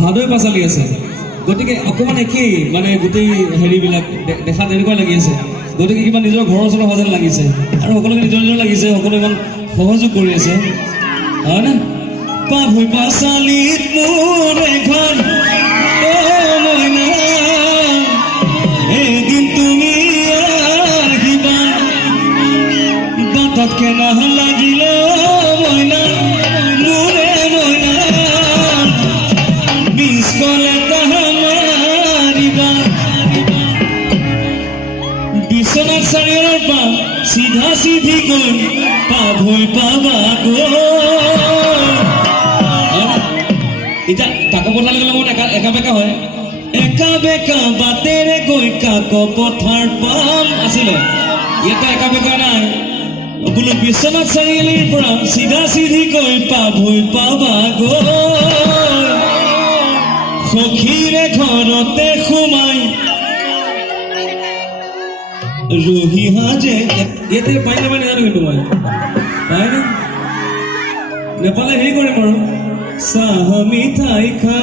ভাদৈ পাঁচালি আছে গতিকে অকণমান একেই মানে গোটেই হেৰিবিলাক দেখাত এনেকুৱা লাগি আছে গতিকে কিবা নিজৰ ঘৰৰ ওচৰত হোৱা যেন লাগিছে আৰু সকলোকে নিজৰ নিজৰ লাগিছে সকলোৱে ইমান সহযোগ কৰি আছে হয়নে পাভৈ পাঁচালিত মোৰ এখন মইনা এদিন তুমি আহিবা বাটতকে নালাগিলে মইনা মোৰে মইনা বিস্কলে তাহামাৰিবা বিশ্বনাথ চাৰিআলিৰ পৰা চিধা চিধি গৈ পাভৈ পাবাগৈ এতিয়া কাকো পথাৰলৈ গ'লে মোৰ একা বেকা হয় একা বেকা বাটেৰে গৈ কাকো পথাৰ পাম আছিলে ইয়াতে একা বেকা নাই বোলো বিশ্বনাথ চাৰিআলিৰ পৰা চিধা চিধি গৈ পাভৈ পাবাগৈ সখীৰে ঘৰতে সোমাই ৰহি হাজে ইয়াতে পাই নাপাই নাজানো কিন্তু মই পাই না নেপালে হেৰি কৰিম আৰু চাহ মিঠাই খা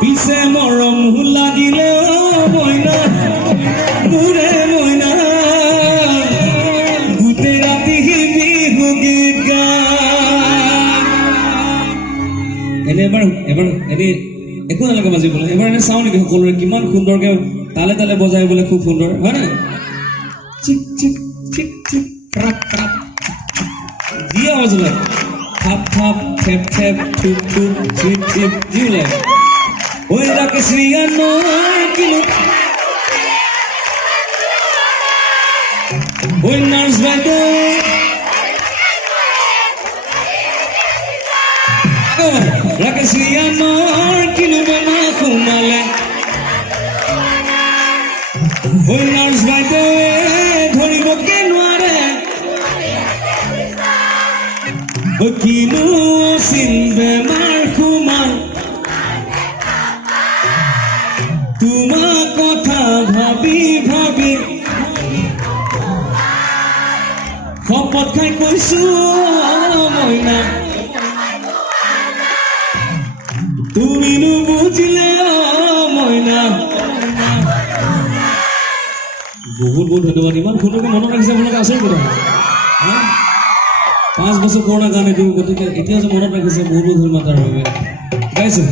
পিছে মৰম লাগিলে মইনা মোৰে মইনা গোটেই ৰাতি বিহু গীত গায় এনে এবাৰ এনে একো নালাগে বাজিবলৈ এবাৰ এনে চাওঁ নেকি সকলোৰে কিমান সুন্দৰকে তালে তালে বজাই বোলে খুব সুন্দৰ হয় না চিক চিক চিক চিক ক্ৰাক ক্ৰাক যি আৱাজ ওলায় থাপ থাপ থেপ থেপ থুপ থুপ চিপ চিপ যি ওলায় ওই রাকে শ্রীয়া নয় কিলো ওই নার্স বাইদে রাকে শ্রীয়া নয় কিলো বানা ঘুমালে ওই নার্স বাইদে ধরিবকে নোৱাৰে ও কিনো চিনবে মাৰ ঘুমাল তোমার কথা ভাবি ভাবি শপত খাই কৈছো মইনা তুমি নুবুজিলে মইনা বহুত বহুত ধন্যবাদ ইমান সুন্দৰকৈ মনত ৰাখিছে আপোনালোকে আচৰিত কথা 5 বছৰ পুৰণা গান এইটো গতিকে এতিয়া যে মনত ৰাখিছে বহুত বহুত ধন্যবাদ তাৰ বাবে গাইছে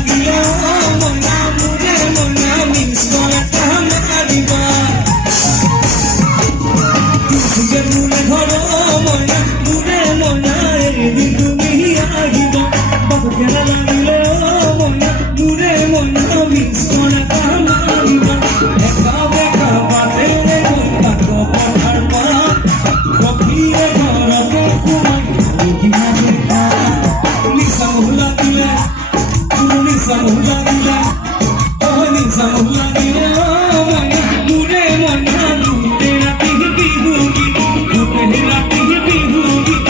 লাগিলে মইনা মোৰে মইনা মিছ কৰে কামাৰিবা তুজে মোৰে ঘৰ মইনা মোৰে মইনা এদিন তুমি আহিবা বাবুকেলা লাগিলে মইনা মোৰে মইনা মিছ কৰে কামাৰিবা একা বেকা বাটে মই কাক পথাৰ পা কপিয়ে ঘৰতে সোমাই কিমানে নিচা মহুলা দিলে নিচা মহুলা দিলে নিচা মহুলা দিলে মইনা মোৰে মইনা মোৰে ৰাতি বিহু গীত মোৰে ৰাতি বিহু গীত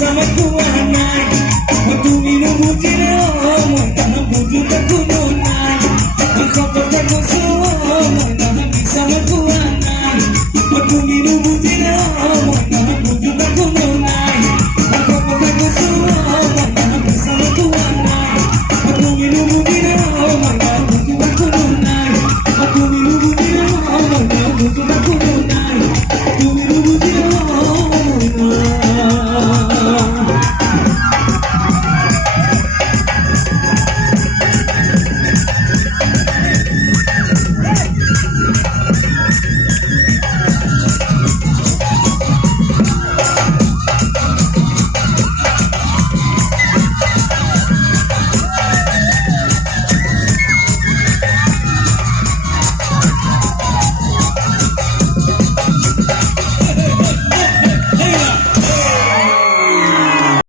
Sama kuanai, waktu minum bukit, oh, mau tanam bujur kekununai, engkau bertemu.